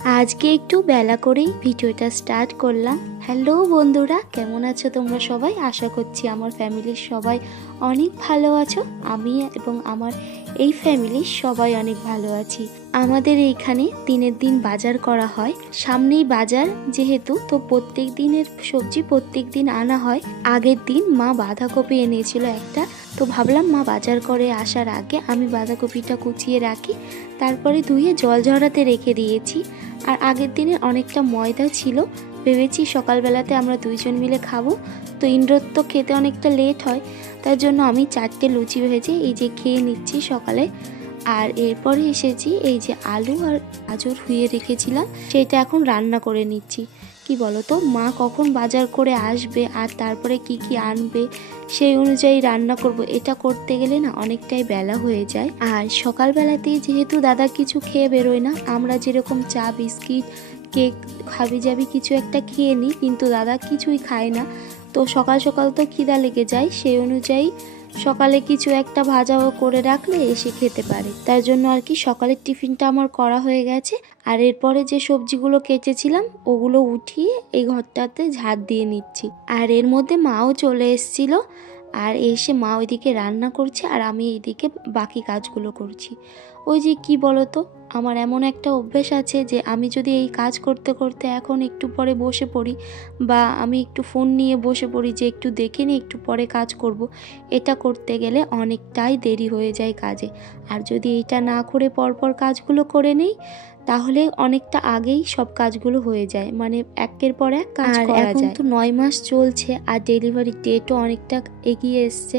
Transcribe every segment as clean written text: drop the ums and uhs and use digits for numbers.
আজকে একটু বেলা করেই ভিডিওটা স্টার্ট করলাম। হ্যালো বন্ধুরা, কেমন আছো তোমরা সবাই? আশা করছি আমার ফ্যামিলির সবাই অনেক ভালো আছো। আমি এবং আমার এই ফ্যামিলির সবাই অনেক ভালো আছি। আমাদের এইখানে দিনের দিন বাজার করা হয়, সামনেই বাজার যেহেতু, তো প্রত্যেক দিনের সবজি প্রত্যেক দিন আনা হয়। আগের দিন মা বাঁধাকপি এনেছিল একটা, তো ভাবলাম মা বাজার করে আসার আগে আমি বাঁধাকপিটা কুচিয়ে রাখি, তারপরে ধুয়ে জল ঝরাতে রেখে দিয়েছি। আর আগের দিনে অনেকটা ময়দা ছিল, ভেবেছি সকালবেলাতে আমরা দুইজন মিলে খাবো। তো ইন্দ্রর তো খেতে অনেকটা লেট হয়, তার জন্য আমি 4টে লুচি ভেজে এই যে খেয়ে নিচ্ছি সকালে। আর এরপরে এসেছি এই যে আলু আর গাজর ধুয়ে রেখেছিলাম, সেটা এখন রান্না করে নিচ্ছি। কি বলো তো, মা কখন বাজার করে আসবে আর তারপরে কি কি আনবে সেই অনুযায়ী রান্না করব। এটা করতে গেলে না অনেকটাই বেলা হয়ে যায়। আর সকালবেলাতেই যেহেতু দাদা কিছু খেয়ে বেরোয় না, আমরা যেরকম চা বিস্কিট কেক হাবি জাবি কিছু একটা খেয়ে নিই, কিন্তু দাদা কিছুই খায় না। তো সকাল সকাল তো খিদা লেগে যায়, সেই অনুযায়ী সকালে কিছু একটা ভাজাও করে রাখলে এসে খেতে পারে। তার জন্য আর কি সকালের টিফিনটা আমার করা হয়ে গেছে। আর এরপরে যে সবজিগুলো কেটেছিলাম ওগুলো উঠিয়ে এই ঘরটাতে ঝাড় দিয়ে নিচ্ছি। আর এর মধ্যে মাও চলে এসেছিল, আর এসে মা ওইদিকে রান্না করছে আর আমি এইদিকে বাকি কাজগুলো করছি। ওই যে কি বলতো, আমার এমন একটা অভ্যেস আছে যে আমি যদি এই কাজ করতে করতে এখন একটু পরে বসে পড়ি, বা আমি একটু ফোন নিয়ে বসে পড়ি যে একটু দেখে নিই একটু পরে কাজ করব, এটা করতে গেলে অনেকটাই দেরি হয়ে যায় কাজে। আর যদি এটা না করে পরপর কাজগুলো করে নিই তাহলে অনেকটা আগেই সব কাজগুলো হয়ে যায়, মানে একের পর এক কাজ করা যায়। এখন তো 9 মাস চলছে আর ডেলিভারি ডেটও অনেকটা এগিয়ে এসছে,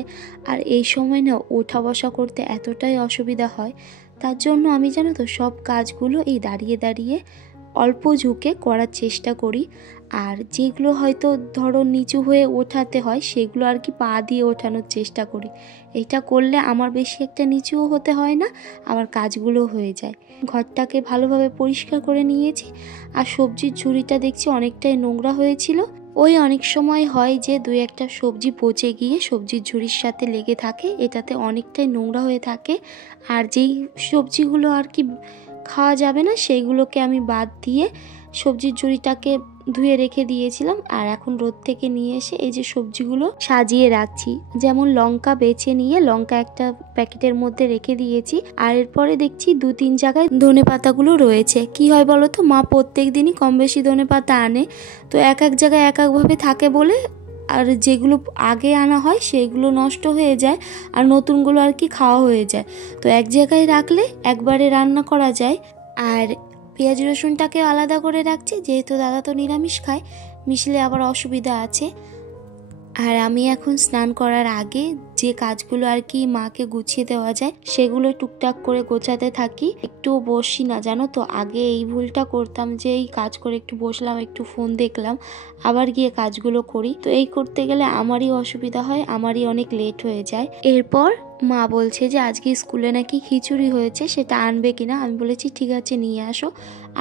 আর এই সময় না ওঠা বসা করতে এতটাই অসুবিধা হয়। তার জন্য আমি জানো তো সব কাজগুলো এই দাঁড়িয়ে দাঁড়িয়ে অল্প ঝুঁকে করার চেষ্টা করি। আর যেগুলো হয়তো ধরো নিচু হয়ে ওঠাতে হয় সেগুলো আর কি পা দিয়ে ওঠানোর চেষ্টা করি। এটা করলে আমার বেশি একটা নিচুও হতে হয় না, আমার কাজগুলো হয়ে যায়। ঘরটাকে ভালোভাবে পরিষ্কার করে নিয়েছি। আর সবজির ঝুড়িটা দেখছি অনেকটাই নোংরা হয়েছিল। ওই অনেক সময় হয় যে দুই একটা সবজি পচে গিয়ে সবজির ঝুড়ির সাথে লেগে থাকে, এটাতে অনেকটাই নোংরা হয়ে থাকে। আর যেই সবজিগুলো আর কি খাওয়া যাবে না সেইগুলোকে আমি বাদ দিয়ে সবজির ঝুড়িটাকে ধুয়ে রেখে দিয়েছিলাম। আর এখন রোদ থেকে নিয়ে এসে এই যে সবজিগুলো সাজিয়ে রাখছি। যেমন লঙ্কা বেছে নিয়ে লঙ্কা একটা প্যাকেটের মধ্যে রেখে দিয়েছি। আর এরপরে দেখছি 2-3 জায়গায় ধনে পাতাগুলো রয়েছে। কি হয় বলো তো, মা প্রত্যেক দিনই কম বেশি ধনে পাতা আনে, তো এক এক জায়গায় এক একভাবে থাকে বলে আর যেগুলো আগে আনা হয় সেগুলো নষ্ট হয়ে যায় আর নতুনগুলো আর কি খাওয়া হয়ে যায়। তো এক জায়গায় রাখলে একবারে রান্না করা যায়। আর পেঁয়াজ রসুনটাকেও আলাদা করে রাখছি, যেহেতু দাদা তো নিরামিষ খায়, মিশলে আবার অসুবিধা আছে। আর আমি এখন স্নান করার আগে যে কাজগুলো আর কি মাকে গুছিয়ে দেওয়া যায় সেগুলো টুকটাক করে গোছাতে থাকি। একটু বসি না জানো তো, আগে এই ভুলটা করতাম যে এই কাজ করে একটু বসলাম, একটু ফোন দেখলাম, আবার গিয়ে কাজগুলো করি। তো এই করতে গেলে আমারই অসুবিধা হয়, আমারই অনেক লেট হয়ে যায়। এরপর মা বলছে যে আজকে স্কুলে নাকি খিচুড়ি হয়েছে, সেটা আনবে কিনা। আমি বলেছি ঠিক আছে নিয়ে আসো।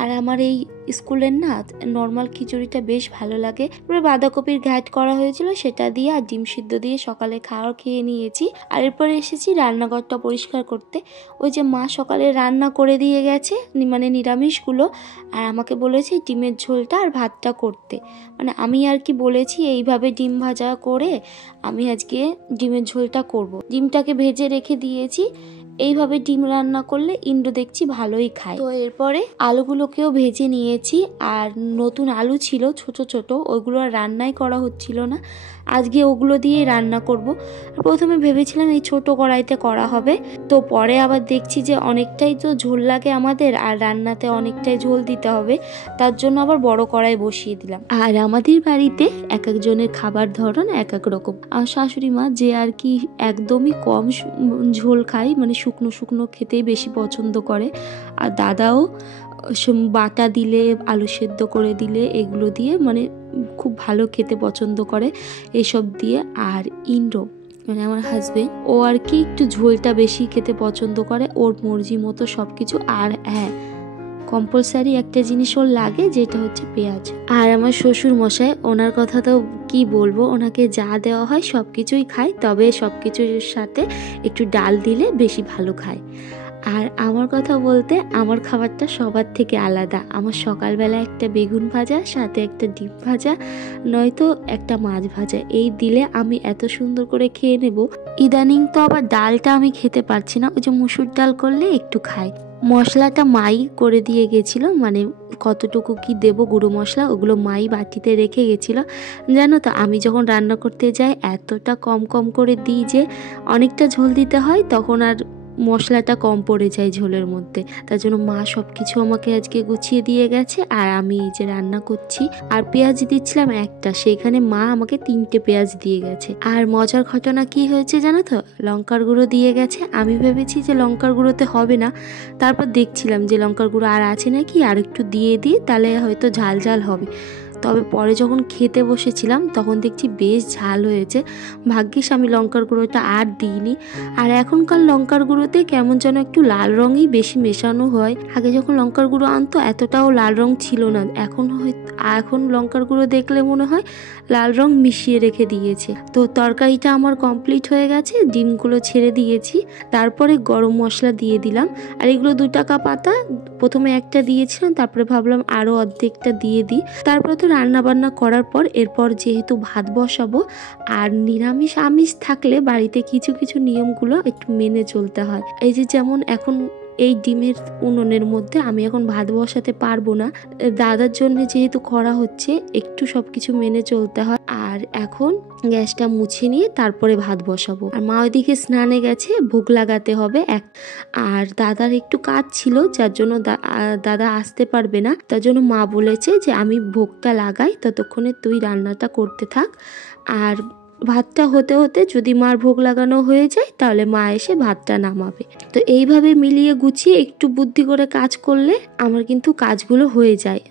আর আমার এই স্কুলের না নর্মাল খিচুড়িটা বেশ ভালো লাগে। এবারে বাঁধাকপির ঘ্যাট করা হয়েছিল সেটা দিয়ে আর ডিম সিদ্ধ দিয়ে সকালে খেয়ে নিয়েছি। আর এরপরে এসেছি রান্নাঘরটা পরিষ্কার করতে। ওই যে মা সকালে রান্না করে দিয়ে গেছে, মানে নিরামিষগুলো, আর আমাকে বলেছে ডিমের ঝোলটা আর ভাতটা করতে। মানে আমি আর কি বলেছি এইভাবে ডিম ভাজা করে আমি আজকে ডিমের ঝোলটা করব। ডিমটাকে ভেজে রেখে দিয়েছি। এইভাবে ডিম রান্না করলে ইন্দ্র দেখছি ভালোই খায়। তো এরপরে আলুগুলোকেও ভেজে নিয়েছি। আর নতুন আলু ছিল ছোট ছোট, ওইগুলো আর রান্নাই করা হচ্ছিল না, আজকে ওগুলো দিয়ে রান্না করব। প্রথমে ভেবেছিলাম এই ছোট কড়াইতে করা হবে, তো পরে আবার দেখছি যে অনেকটাই তো ঝোল লাগে আমাদের, আর রান্নাতে অনেকটাই ঝোল দিতে হবে, তার জন্য আবার বড় কড়াই বসিয়ে দিলাম। আর আমাদের বাড়িতে এক একজনের খাবার ধরন এক এক রকম। আর শাশুড়ি মা যে আর কি একদমই কম ঝোল খায়, মানে শুকনো শুকনো খেতেই বেশি পছন্দ করে। আর দাদাও বাটা দিলে আলু সেদ্ধ করে দিলে এগুলো দিয়ে মানে খুব ভালো খেতে পছন্দ করে এসব দিয়ে। আর ইন্দ্র মানে আমার হাজবেন্ড, ও আর কি একটু ঝোলটা বেশি খেতে পছন্দ করে, ওর মর্জি মতো সব কিছু। আর হ্যাঁ, কম্পালসারি একটা জিনিস ওর লাগে, যেটা হচ্ছে পেঁয়াজ। আর আমার শ্বশুর মশাই, ওনার কথা তো কি বলবো, ওনাকে যা দেওয়া হয় সব কিছুই খায়, তবে সব কিছুর সাথে একটু ডাল দিলে বেশি ভালো খায়। আর আমার কথা বলতে আমার খাবারটা সবার থেকে আলাদা। আমার সকালবেলা একটা বেগুন ভাজা, সাথে একটা ডিম ভাজা, নয়তো একটা মাছ ভাজা, এই দিলে আমি এত সুন্দর করে খেয়ে নেব। ইদানিং তো আবার ডালটা আমি খেতে পারছি না, ওই যে মুসুর ডাল করলে একটু খাই। মশলাটা মাই করে দিয়ে গেছিলো, মানে কতটুকু কি দেব গুঁড়ো মশলা ওগুলো মাই বাটিতে রেখে গেছিলো। জানো তো আমি যখন রান্না করতে যাই এতটা কম কম করে দিই যে অনেকটা ঝোল দিতে হয়, তখন আর মশলাটা কম পড়ে যায় ঝোলের মধ্যে। তার জন্য মা সব কিছু আমাকে আজকে গুছিয়ে দিয়ে গেছে, আর আমি এই যে রান্না করছি। আর পেঁয়াজ দিচ্ছিলাম একটা, সেখানে মা আমাকে 3টে পেঁয়াজ দিয়ে গেছে। আর মজার ঘটনা কি হয়েছে জানো তো, লঙ্কার গুঁড়ো দিয়ে গেছে। আমি ভেবেছি যে লঙ্কার গুঁড়োতে হবে না, তারপর দেখছিলাম যে লঙ্কার গুঁড়ো আর আছে নাকি, আর একটু দিয়ে দিই তাহলে হয়তো ঝাল ঝাল হবে। তবে পরে যখন খেতে বসেছিলাম তখন দেখছি বেশ ঝাল হয়েছে। ভাগ্যিস আমি লঙ্কার গুঁড়োটা আর দিইনি। আর এখনকার লঙ্কার গুঁড়োতে কেমন যেন একটু লাল রঙই বেশি মেশানো হয়। আগে যখন লঙ্কার গুঁড়ো আনতো এতটাও লাল রং ছিল না। এখন লঙ্কার গুঁড়ো দেখলে মনে হয় লাল রং মিশিয়ে রেখে দিয়েছে। তো তরকারিটা আমার কমপ্লিট হয়ে গেছে, ডিমগুলো ছেড়ে দিয়েছি, তারপরে গরম মশলা দিয়ে দিলাম। আর এগুলো 2 টাকা পাতা, প্রথমে একটা দিয়েছিলাম, তারপরে ভাবলাম আরও অর্ধেকটা দিয়ে দিই। তারপরে তো রান্না বান্না করার পর এরপর যেহেতু ভাত বসাবো, আর নিরামিষ আমিষ থাকলে বাড়িতে কিছু কিছু নিয়মগুলো একটু মেনে চলতে হয়। এই যে যেমন এখন এই ডিমের উনুনের মধ্যে আমি এখন ভাত বসাতে পারবো না, দাদার জন্য যেহেতু করা হচ্ছে একটু সবকিছু মেনে চলতে হয়। আর এখন গ্যাসটা মুছে নিয়ে তারপরে ভাত বসাবো। আর মা ওইদিকে স্নানে গেছে, ভোগ লাগাতে হবে আর দাদার একটু কাজ ছিল যার জন্য দাদা আসতে পারবে না। তার জন্য মা বলেছে যে আমি ভোগটা লাগাই, ততক্ষণে তুই রান্নাটা করতে থাক। আর ভাতটা হতে হতে যদি মার ভোগ লাগানো হয়ে যায় তাহলে মা এসে ভাতটা নামাবে। তো এইভাবে মিলিয়ে গুছিয়ে একটু বুদ্ধি করে কাজ করলে আমার কিন্তু কাজগুলো হয়ে যায়।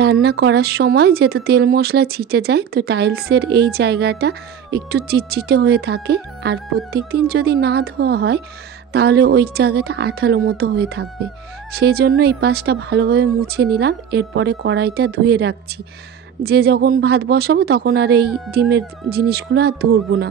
রান্না করার সময় যেহেতু তেল মশলা ছিটে যায়, তো টাইলসের এই জায়গাটা একটু চিটচিটে হয়ে থাকে। আর প্রত্যেক দিন যদি না ধোয়া হয় তাহলে ওই জায়গাটা আঠালো মতো হয়ে থাকবে। সেই জন্য এই পাশটা ভালোভাবে মুছে নিলাম, এরপরে কড়াইটা ধুয়ে রাখছি, যে যখন ভাত বসাবো তখন আর এই ডিমের জিনিসগুলো আর ধরবো না।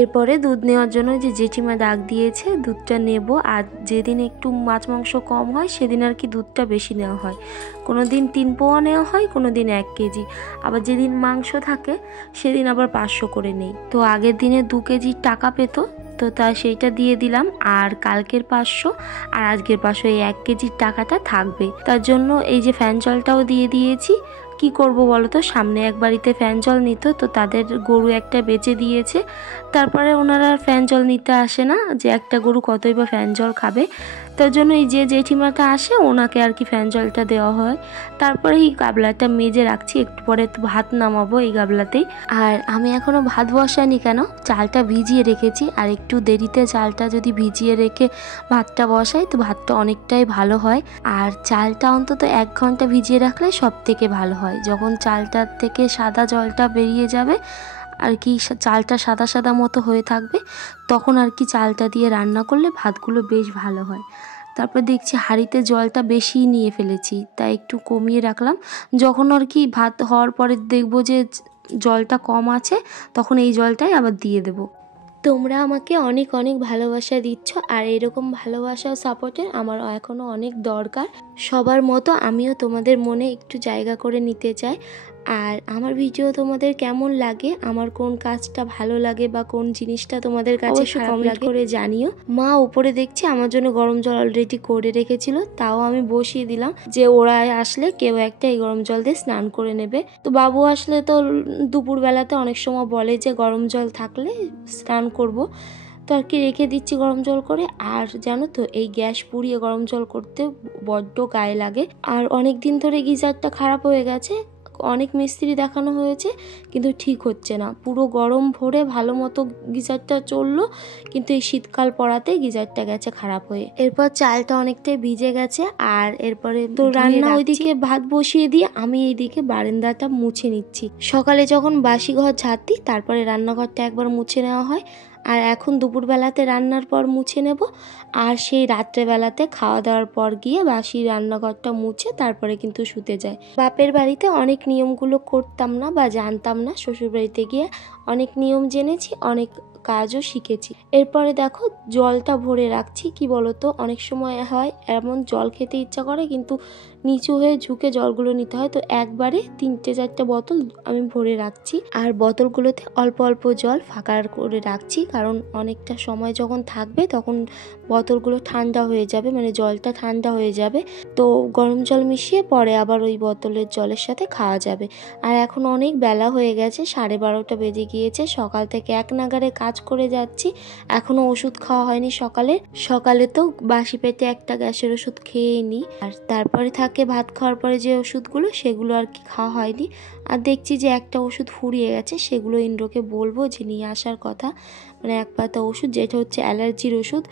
এরপরে দুধ নেওয়ার জন্য যে জেঠিমা ডাক দিয়েছে, দুধটা নেব। আর যেদিন একটু মাছ মাংস কম হয় সেদিন আর কি দুধটা বেশি নেওয়া হয়। কোনো দিন 3 পোয়া নেওয়া হয়, কোনো দিন 1 কেজি। আবার যেদিন মাংস থাকে সেদিন আবার 500 করে নেই। তো আগের দিনে 2 কেজির টাকা পেতো, তো তা সেইটা দিয়ে দিলাম। আর কালকের 500 আর আজকের 500, এই 1 কেজির টাকাটা থাকবে। তার জন্য এই যে ফ্যান জলটাও দিয়ে দিয়েছি। কি করব বলো তো, সামনে এক বাড়িতে ফ্যান জল নিত, তো তাদের গরু একটা বেচে দিয়েছে। তারপরে ওনারা ফ্যান জল নিতে আসে না, যে একটা গরু কতই বা ফ্যান জল খাবে। তার জন্য এই যে জেঠিমাটা আসে ওনাকে আর কি ফ্যান জলটা দেওয়া হয়। তারপরে এই গাবলাটা মেজে রাখছি, একটু পরে তো ভাত নামাবো এই গাবলাতেই। আর আমি এখনো ভাত বসাইনি, কেন চালটা ভিজিয়ে রেখেছি, আর একটু দেরিতে চালটা যদি ভিজিয়ে রেখে ভাতটা বসাই তো ভাতটা অনেকটাই ভালো হয়। আর চালটা অন্তত 1 ঘন্টা ভিজিয়ে রাখলে সব থেকে ভালো হয়। যখন চালটার থেকে সাদা জলটা বেরিয়ে যাবে আর কি, চালটা সাদা সাদা মতো হয়ে থাকবে, তখন আর কি চালটা দিয়ে রান্না করলে ভাতগুলো বেশ ভালো হয়। তারপর দেখছি হাঁড়িতে জলটা বেশি নিয়ে ফেলেছি, তাই একটু কমিয়ে রাখলাম। যখন আর কি ভাত হওয়ার পরে দেখবো যে জলটা কম আছে, তখন এই জলটাই আবার দিয়ে দেবো। তোমরা আমাকে অনেক অনেক ভালোবাসা দিচ্ছ, আর এরকম ভালোবাসা ও সাপোর্টের আমার এখনও অনেক দরকার। সবার মতো আমিও তোমাদের মনে একটু জায়গা করে নিতে চাই। আর আমার ভিডিও তোমাদের কেমন লাগে, আমার কোন কাজটা ভালো লাগে বা কোন জিনিসটা তোমাদের কাছে কমেন্ট করে জানিও। মা উপরে দেখছি আমার জন্য গরম জল অলরেডি করে রেখেছিল, তাও আমি বসিয়ে দিলাম যে ওরা আসলে কেউ একটা এই গরম জল দিয়ে স্নান করে নেবে। তো বাবু আসলে তো দুপুরবেলাতে অনেক সময় বলে যে গরম জল থাকলে স্নান করব, তো আর কি রেখে দিচ্ছি গরম জল করে। আর জানো তো এই গ্যাস পুড়িয়ে গরম জল করতে বড্ড গায়ে লাগে। আর অনেক দিন ধরে গিজারটা খারাপ হয়ে গেছে, অনেক মিস্ত্রি দেখানো হয়েছে কিন্তু ঠিক হচ্ছে না। পুরো গরম ভরে ভালো মতো গিজারটা চললো, কিন্তু এই শীতকাল পড়াতে গিজারটা গেছে খারাপ হয়ে। এরপর চালটা অনেকটাই ভিজে গেছে, আর এরপরে তো রান্না ওইদিকে ভাত বসিয়ে দিয়ে আমি এইদিকে বারান্দাটা মুছে নিচ্ছি। সকালে যখন বাসি ঘর ঝাড় দিই তারপরে রান্নাঘরটা একবার মুছে নেওয়া হয়, আর এখন দুপুরবেলাতে রান্নার পর মুছে নেব, আর সেই রাত্রেবেলাতে খাওয়া দাওয়ার পর গিয়ে বাসি রান্নাঘরটা মুছে তারপরে কিন্তু শুতে যায়। বাপের বাড়িতে অনেক নিয়মগুলো করতাম না বা জানতাম না, শ্বশুরবাড়িতে গিয়ে অনেক নিয়ম জেনেছি, অনেক কাজও শিখেছি। এরপরে দেখো জলটা ভরে রাখছি। কি বলতো, অনেক সময় হয় এমন জল খেতে ইচ্ছা করে কিন্তু নিচু হয়ে ঝুঁকে জলগুলো নিতে হয়, তো একবারে 3-4টা বোতল আমি ভরে রাখছি। আর বোতলগুলোতে অল্প অল্প জল ফাঁকা করে রাখছি, কারণ অনেকটা সময় যখন থাকবে তখন বোতলগুলো ঠান্ডা হয়ে যাবে, মানে জলটা ঠান্ডা হয়ে যাবে, তো গরম জল মিশিয়ে পরে আবার ওই বোতলের জলের সাথে খাওয়া যাবে। আর এখন অনেক বেলা হয়ে গেছে, 12:30 বেজে গিয়েছে। সকাল থেকে এক নাগারে কাজ করে যাচ্ছি, এখনো ওষুধ খাওয়া হয়নি। সকালে তো বাসি পেটে একটা গ্যাসের ওষুধ খেয়ে নিই, আর তারপরে থাকে ভাত খাওয়ার পরে যে ওষুধগুলো, সেগুলো আর কি খাওয়া হয়নি। আর দেখছি যে একটা ওষুধ ফুরিয়ে গেছে, সেগুলো ইন্দ্রকে বলবো যে নিয়ে আসার কথা, মানে 1 পাতা ওষুধ, যেটা হচ্ছে অ্যালার্জির ওষুধ।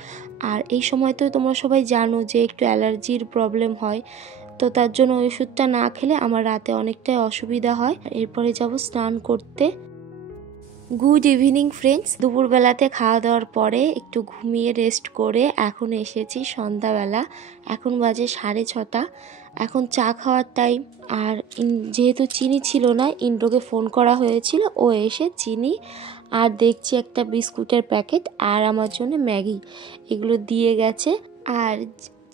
আর এই সময় তো তোমরা সবাই জানো যে একটু অ্যালার্জির প্রবলেম হয়, তো তার জন্য ওই ওষুধটা না খেলে আমার রাতে অনেকটাই অসুবিধা হয়। এরপরে যাব স্নান করতে। Good evening friends. দুপুরবেলাতে খাওয়া দাওয়ার পরে একটু ঘুমিয়ে রেস্ট করে এখন এসেছি সন্ধ্যাবেলা। এখন বাজে 6:30। এখন চা খাওয়ার টাইম। আর যেহেতু চিনি ছিল না, ইন্দ্রকে ফোন করা হয়েছিল, ও এসে চিনি আর দেখছি একটা বিস্কুটের প্যাকেট আর আমার জন্য ম্যাগি এগুলো দিয়ে গেছে। আর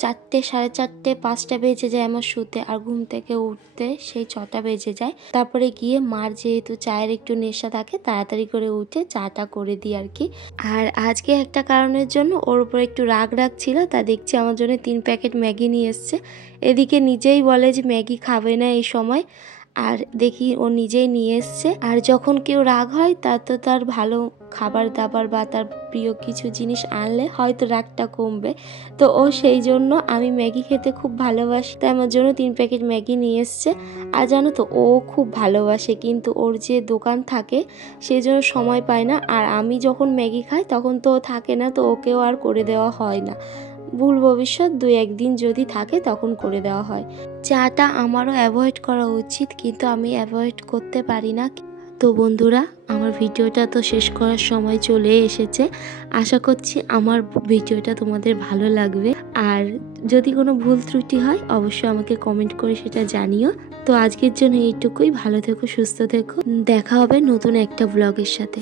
4টে, 4:30, 5টা বেজে যায় আমার শুতে, আর ঘুম থেকে উঠতে সেই 6টা বেজে যায়। তারপরে গিয়ে মার যেহেতু চায়ের একটু নেশা থাকে, তাড়াতাড়ি করে উঠে চাটা করে দিই আর কি। আর আজকে একটা কারণের জন্য ওর উপর একটু রাগ ছিল, তা দেখছি আমার জন্য 3 প্যাকেট ম্যাগি নিয়ে এসছে। এদিকে নিজেই বলে যে ম্যাগি খাবে না এই সময়, আর দেখি ও নিজেই নিয়ে এসছে। আর যখন কেউ রাগ হয় তার ভালো খাবার দাবার বা তার প্রিয় কিছু জিনিস আনলে হয়তো রাগটা কমবে, তো ও সেই জন্য, আমি ম্যাগি খেতে খুব ভালোবাসি, তাই আমার জন্য 3 প্যাকেট ম্যাগি নিয়ে এসছে। আর জানো তো ও খুব ভালোবাসে, কিন্তু ওর যে দোকান থাকে সেই জন্য সময় পায় না। আর আমি যখন ম্যাগি খাই তখন তো ও থাকে না, তো ওকেও আর করে দেওয়া হয় না। ভুল ভবিষ্যৎ 2-1 দিন যদি থাকে তখন করে দেওয়া হয়। চাটা আমারও অ্যাভয়েড করা উচিত, কিন্তু আমি অ্যাভয়েড করতে পারি না। তো বন্ধুরা, আমার ভিডিওটা তো শেষ করার সময় চলে এসেছে। আশা করছি আমার ভিডিওটা তোমাদের ভালো লাগবে, আর যদি কোনো ভুল ত্রুটি হয় অবশ্যই আমাকে কমেন্ট করে সেটা জানিও। তো আজকের জন্য এইটুকুই। ভালো থেকো, সুস্থ থেকো, দেখা হবে নতুন একটা ব্লগের সাথে।